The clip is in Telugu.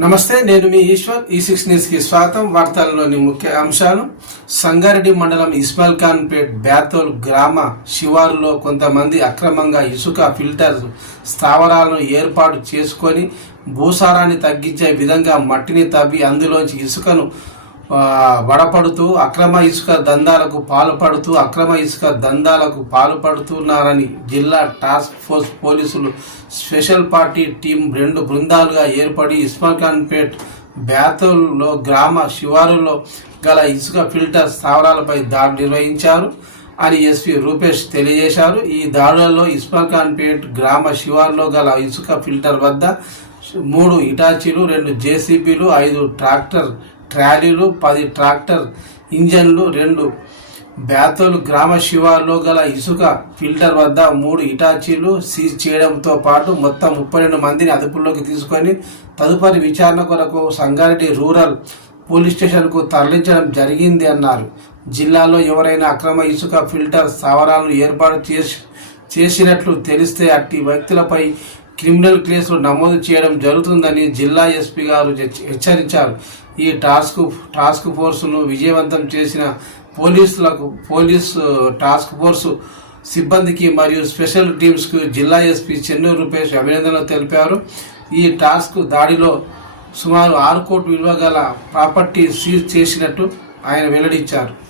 నమస్తే నేను మీ ఈశ్వర్. ఈ సిక్స్ న్యూస్కి స్వాగతం. వార్తల్లోని ముఖ్య అంశాలు. సంగారెడ్డి మండలం ఇస్మాయిల్ ఖాన్ పేట్ బ్యాతోల్ గ్రామ శివారులో కొంతమంది అక్రమంగా ఇసుక ఫిల్టర్ స్థావరాలను ఏర్పాటు చేసుకొని భూసారాన్ని తగ్గించే విధంగా మట్టిని తవ్వి అందులోంచి ఇసుకను వడపడుతూ అక్రమ ఇసుక దందాలకు పాల్పడుతూ అక్రమ ఇసుక దందాలకు పాల్పడుతున్నారని జిల్లా టాస్క్ ఫోర్స్ పోలీసులు స్పెషల్ పార్టీ టీం రెండు బృందాలుగా ఏర్పడి ఇస్మాఖాన్పేట్ బ్యాతుల్లో గ్రామ శివారులో గల ఇసుక ఫిల్టర్ స్థావరాలపై దాడి నిర్వహించారు అని ఎస్పీ రూపేష్ తెలియజేశారు. ఈ దాడులలో ఇస్మాఖాన్పేట్ గ్రామ శివారులో గల ఇసుక ఫిల్టర్ వద్ద మూడు ఇటాచీలు రెండు జేసీబీలు ఐదు ట్రాక్టర్ ట్రాలీలు పది ట్రాక్టర్ ఇంజన్లు రెండు బ్యాతోలు గ్రామ శివార్లో గల ఇసుక ఫిల్టర్ వద్ద మూడు ఇటాచీలు సీజ్ చేయడంతో పాటు మొత్తం ముప్పై రెండు మందిని అదుపులోకి తీసుకొని తదుపరి విచారణ కొరకు సంగారెడ్డి రూరల్ పోలీస్ స్టేషన్కు తరలించడం జరిగింది అన్నారు. జిల్లాలో ఎవరైనా అక్రమ ఇసుక ఫిల్టర్ స్థావరాలను ఏర్పాటు చేసి చేసినట్లు తెలిస్తే అట్టి వ్యక్తులపై క్రిమినల్ కేసులు నమోదు చేయడం జరుగుతుందని జిల్లా ఎస్పీ గారు హెచ్చరించారు. ఈ టాస్క్ టాస్క్ ఫోర్సును విజయవంతం చేసిన పోలీసులకు పోలీస్ టాస్క్ ఫోర్సు సిబ్బందికి మరియు స్పెషల్ టీమ్స్కు జిల్లా ఎస్పీ చెన్నూరు రూపేష్ అభినందనలు తెలిపారు. ఈ టాస్క్ దాడిలో సుమారు ఆరు కోట్ల విలువ గల ప్రాపర్టీ సీజ్ చేసినట్టు ఆయన వెల్లడించారు.